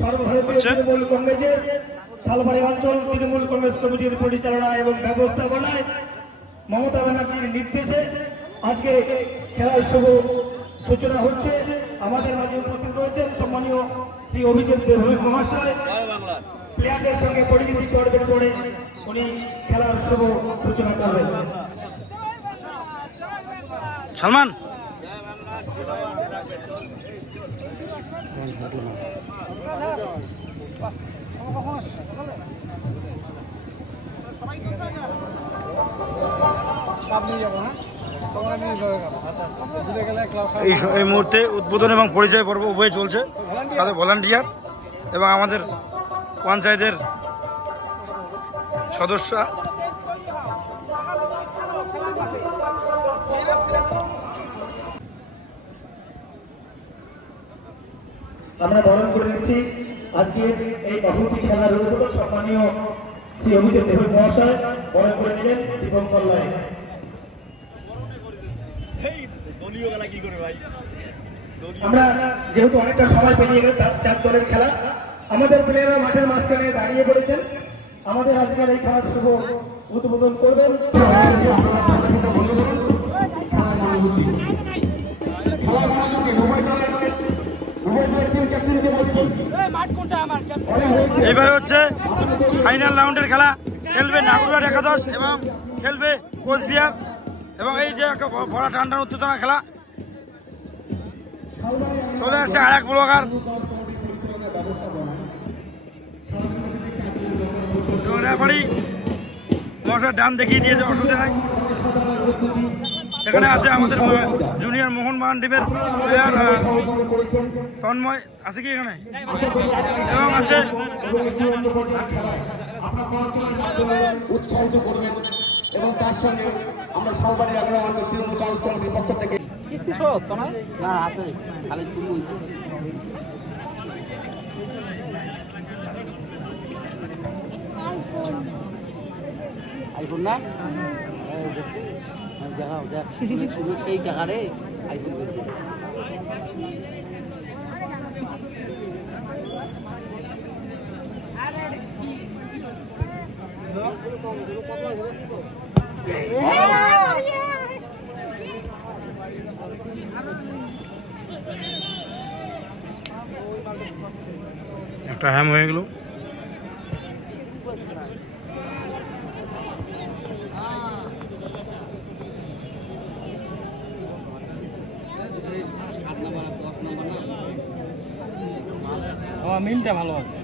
সর্বভারতীয় তৃণমূল কংগ্রেসের শালবাড়ি অঞ্চল তৃণমূল কংগ্রেস কমিটির পরিচালনা এবং ব্যবস্থাপনায় মমতা ব্যানার্জির নির্দেশে আজকে খেলার শুভ সূচনা হচ্ছে। আমাদের মাঝে উপস্থিত রয়েছেন সম্মানীয় শ্রী অভিজিৎ দেবভূমি মহাশয়। প্লেয়ারদের সঙ্গে পরিচিতি করবেন পরে উনি খেলার শুভ সূচনা করবেন। সালমান এই মুহূর্তে উদ্বোধন এবং পরিচয় পর্ব উভয় চলছে, সাথে ভলান্টিয়ার এবং আমাদের পঞ্চায়েতের সদস্য। আমরা বরণ করে নিচ্ছি আজকে এই বহুটি খেলার উদ্বোধন সম্মানীয় শ্রী অভিজিৎ দেবভূমি মহাশয় বরণ করে নিলেন দীপঙ্কর রায়। আমরা যেহেতু অনেকটা সময় পেরিয়ে গেল, 4 দলের খেলা, আমাদের প্লেয়াররা মাঠের মাঝখানে দাঁড়িয়ে পড়েছেন। আমাদের আজকের এই খেলার শুভ উদ্বোধন করবেন এবারে হচ্ছে ফাইনাল রাউন্ডের খেলা। খেলবে নাগরুয়ার একাদশ এবং খেলবে কোচবিহার, এবং এই যে ভরা ঠান্ডার উত্তেজনা খেলা চলে আসছে আর এক ব্লগার। মশার ডান দেখিয়ে দিয়েছে, অসুবিধা নাই। এখানে আছে আমাদের জুনিয়র মোহনবাগান টিমের প্লেয়ার তন্ময়, আছে কি এখানে, এবং আছে উৎসাহিত করবেন। এবং তার সঙ্গে আমরা সবারই আমাদের তৃণমূল কংগ্রেস কমিটির পক্ষ থেকে কিস্তি শোধ না আছে, খালি শুরু হয়েছে। আইফোন না দেখছি শুধু সেই টাকারে আইফোন করছে। একটা হ্যাম হয়ে গেল। মিলটা ভালো আছে।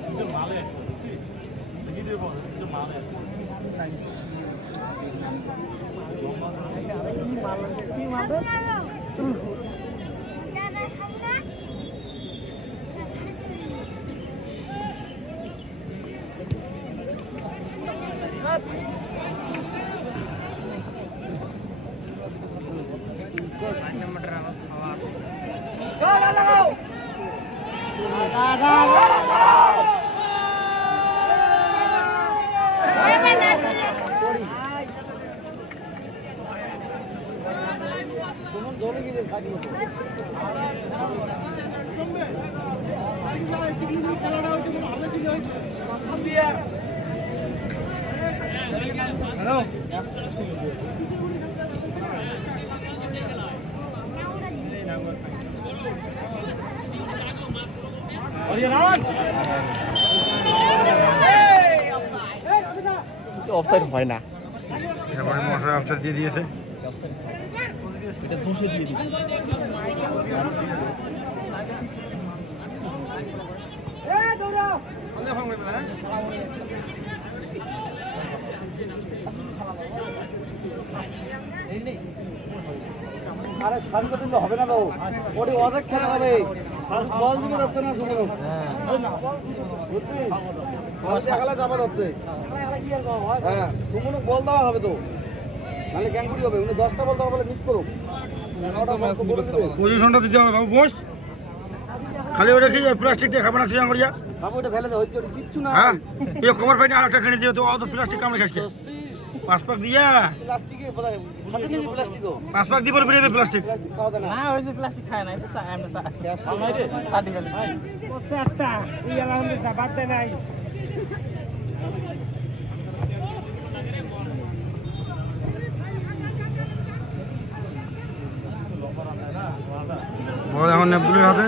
অফসাইড হয় না, এবারে মশা অফসাইড দিয়ে দিয়েছে। এটা ধসে দিয়ে দিবে। আরে শান্ত দিলে হবে না তো, ওটি অর্ধেক খেলা হবে, বল দিবে যাচ্ছে না শুনে বুঝছিস, একালা চাপা যাচ্ছে। হ্যাঁ কোনো বল দেওয়া হবে তো, নাহলে ক্যাঙ্গুরি হবে। উনি 10টা বল দেওয়া বলে মিস করুক, পজিশনটা দিতে হবে বাবু। বস খালি ওটা কি প্লাস্টিক দিয়ে খাবার আছে জাঙ্গরিয়া বাবু, ওটা ফেলে দেওয়া হচ্ছে, ওটা কিচ্ছু না। হ্যাঁ এই খবর পাইনি, আর একটা কিনে দিও তো, অত প্লাস্টিক কামড়ে খাসকে। পাঁচ পাক দিয়া প্লাস্টিকে বোধহয় সাথে নিয়ে প্লাস্টিক পাঁচ পাক দিব ফিরে প্লাস্টিক খাওয়া দাও না না ওই যে প্লাস্টিক খায় না এটা আমরা সামনে রে সাদি গেল ও চারটা তুই এলা হলে যা বাদ দে নাই বল এখন নেবদুলের হাতে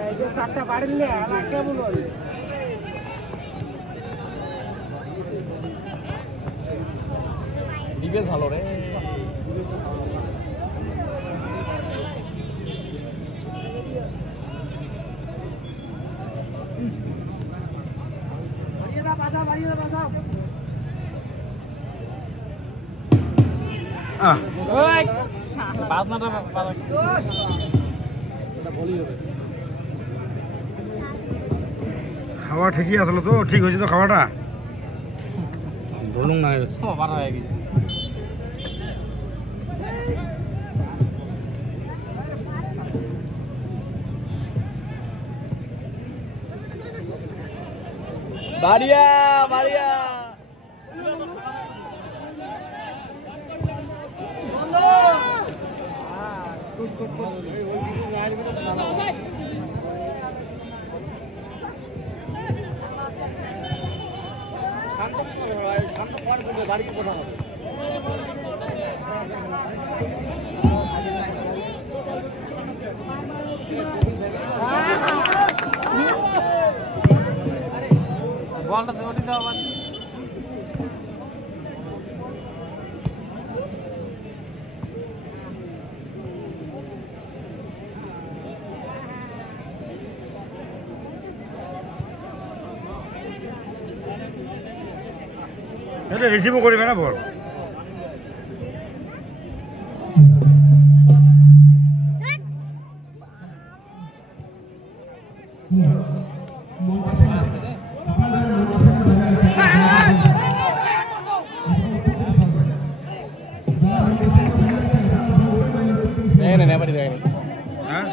এই যে চারটা বাড়িলে আমার কেমন হবে ডিবেস ভালো রে ওই বাজনাটা ভালো এটা বলি হবে খাওয়া ঠিকই আসলো তো ঠিক হয়েছে তো খাওয়াটা বলুন না ও ভালো হয়ে গেছে বাড়িয়া বাড়িয়া শান্ত পরে করবে বাড়িতে কথা হবে বলটা তো ওটি দাও বাদ এটা রিসিভও করবে না বল বাড়ি দেখেনি হ্যাঁ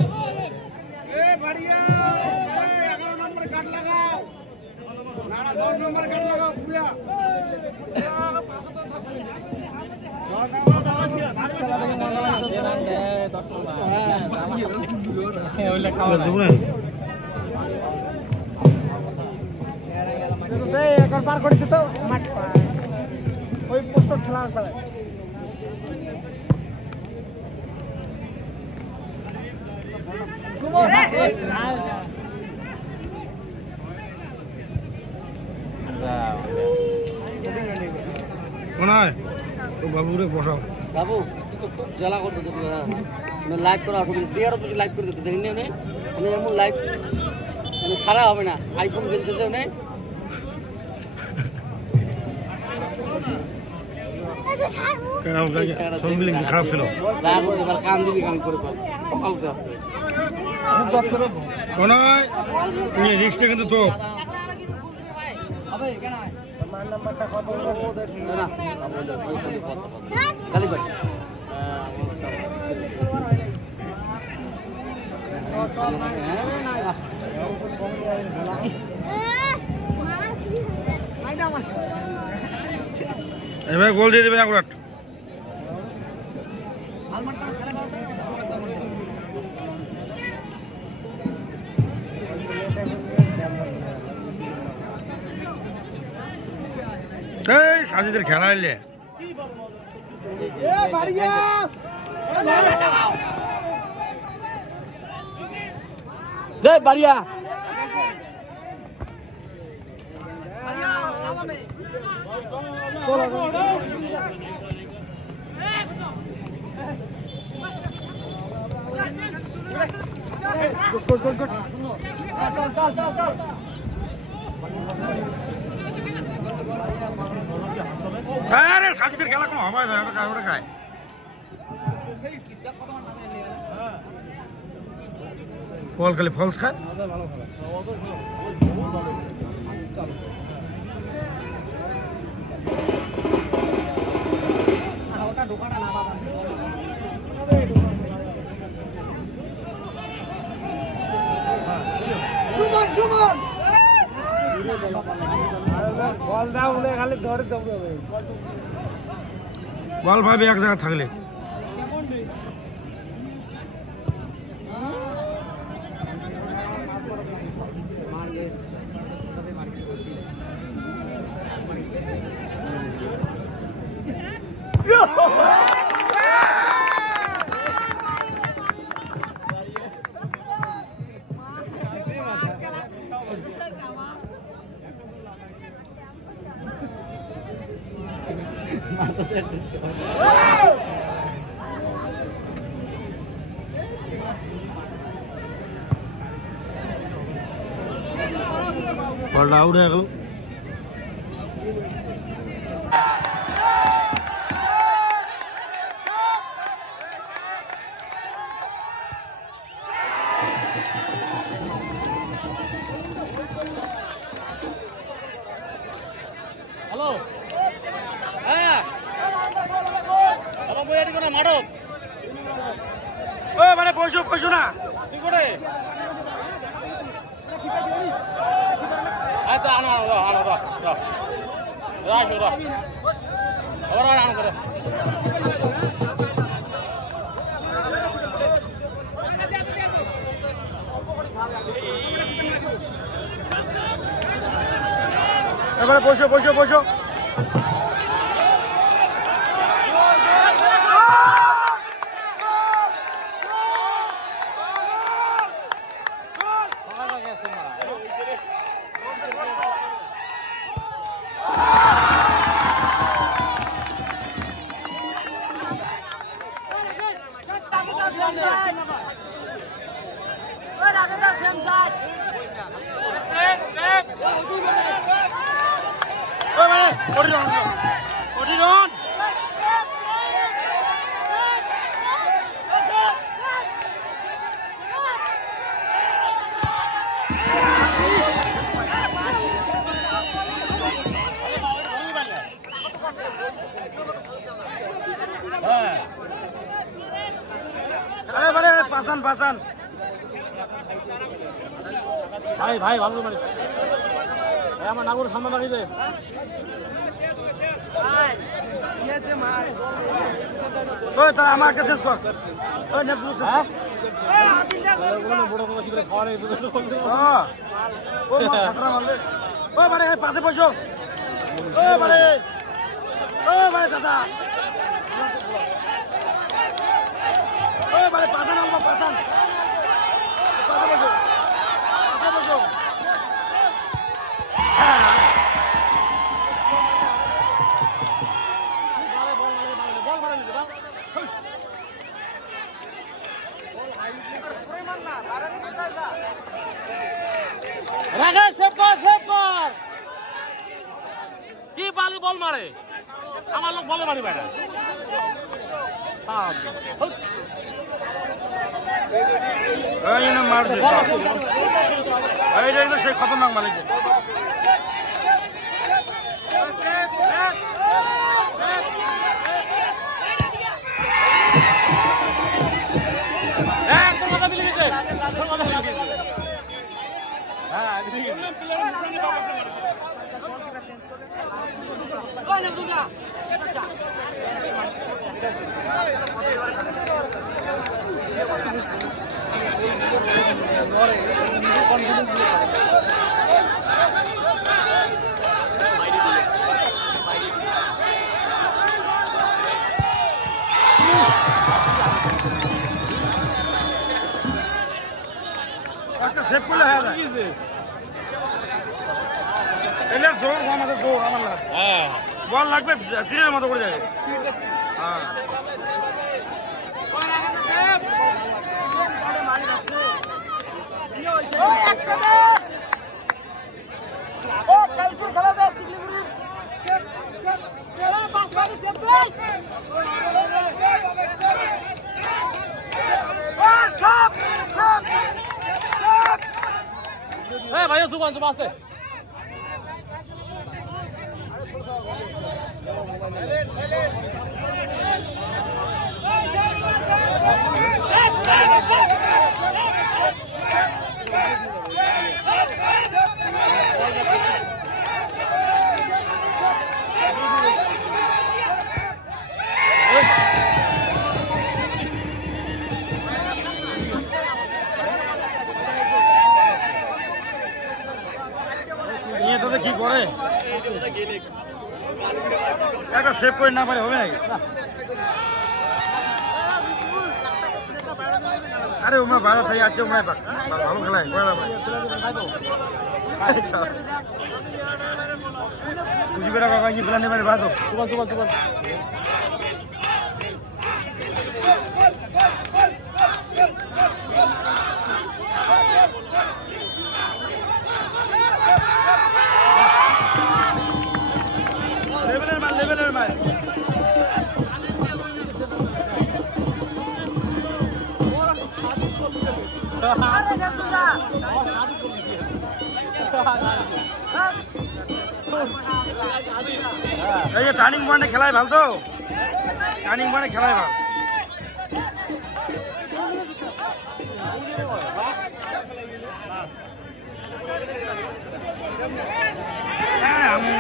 দেবো না এখন পার করে দিত মাঠ ওই পোস্ট খেলা করে মনে হয় তো বাবুরে বসাও বাবু তুই তো খুব জ্বালা করতে তো মানে লাইভ করা অসুবিধা সিয়ারও তুই লাইভ করে দিতে দেখিনি উনি উনি এমন লাইভ মানে খারাপ হবে না আইফোন কিনতেছে উনি সব মিলে খারাপ ছিল দয়া করে দেবার কান দিবি কান করে সকালতে আছে মনে হয় রিক্সটা কিন্তু তো এবার গোল দিয়ে দেবেন আগুরাট এই সাজিদের খেলা এলে বাড়িয়া আরে সাজিদের খেলা কোনো হবে না ওটা খায় বল খালি ফলস খায় বল ভাবে এক জায়গায় থাকলে বলটা আউট হয়ে গেল। হ্যালো হ্যাঁ হ্যালো বই এদিকে না মারো ও মানে বসো বসো না তুই করে আচ্ছা আনো আনো আনো রাশো রা আবার আনো করে এবারে বসো বসো বসো পাসান পাসান ভাই ভাই ভালো মারিস আমার নাগর সামনে রাখি দে ওই তারা আমার কাছে সর ওই নেপ দুস হ্যাঁ বড় বড় কি করে খাওয়ারে হ্যাঁ ও মা খাতরা মারলে ও মানে পাশে বসো ও মানে দাদা ও মানে পাসান আলবা পাসান পাশে বসো পাশে বসো রাখে সেভ কর কি বালি বল মারে আমার লোক বলে মারি বেটা এই না মার দে এই যে সেই খতরনাক মালিক একটা সেভ করলে হয়ে যায় এলে জোর আমাদের জোর আমার লাগবে হ্যাঁ বল লাগবে তীরের মতো করে যাবে হ্যাঁ হ্যাঁ ভাইয়া সুবান সুবান আসতে একটা সেভ করে না পারে হবে নাকি? আরে ওমরা বাইরে থেকে আছে, ওমরা ভালো খেলায় খুশি করে কাকা ইয়ে প্ল্যান নেবে বাদ লেভেলের মাল এই যে টার্নিং পয়েন্টে খেলায় ভালো, তো টার্নিং পয়েন্টে খেলায় ভালো। হ্যাঁ আমি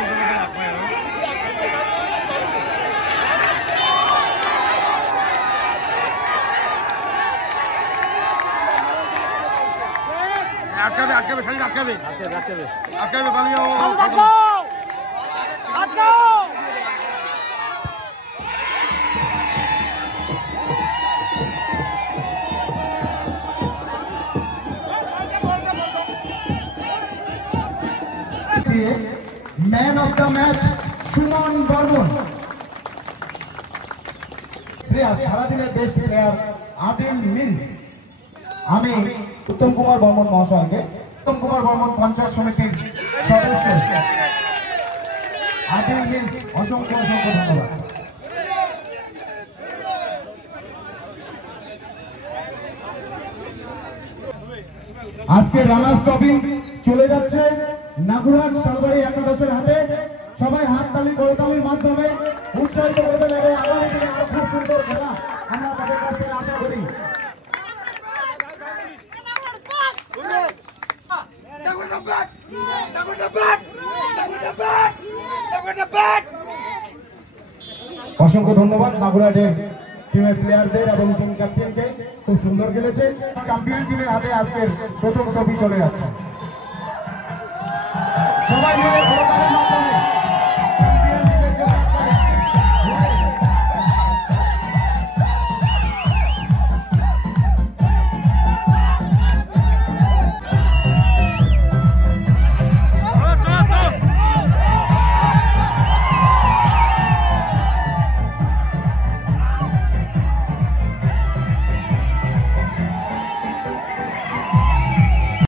আটকাবে আটকাবে শাড়ি আটকাবে আটকাবে পালিয়ে man of the match Suman Barman. Player সারাদিনের বেস্ট প্লেয়ার আদিল মিন্স। আমি উত্তম কুমার বর্মন মহাশয়কে, উত্তম কুমার বর্মন পঞ্চায়েত সমিতির সদস্য আদিল মিন্স অসংখ্য অসংখ্য ধন্যবাদ। আজকে রানার্স ট্রফি চলে যাচ্ছে নাগুরহাট শালবাড়ি একাদশের হাতে। সবাই হাততালি করতালির মাধ্যমে উৎসাহিত করবেন এবং আগামী দিনে আরো খুব সুন্দর খেলা আমরা তাদের কাছ থেকে আশা করি। অসংখ্য ধন্যবাদ নাগুরহাটের টিমের প্লেয়ারদের এবং টিম ক্যাপ্টেনকে, খুব সুন্দর খেলেছে। চ্যাম্পিয়ন টিমের হাতে আজকের প্রথম ট্রফি চলে যাচ্ছে। সবাই মিলে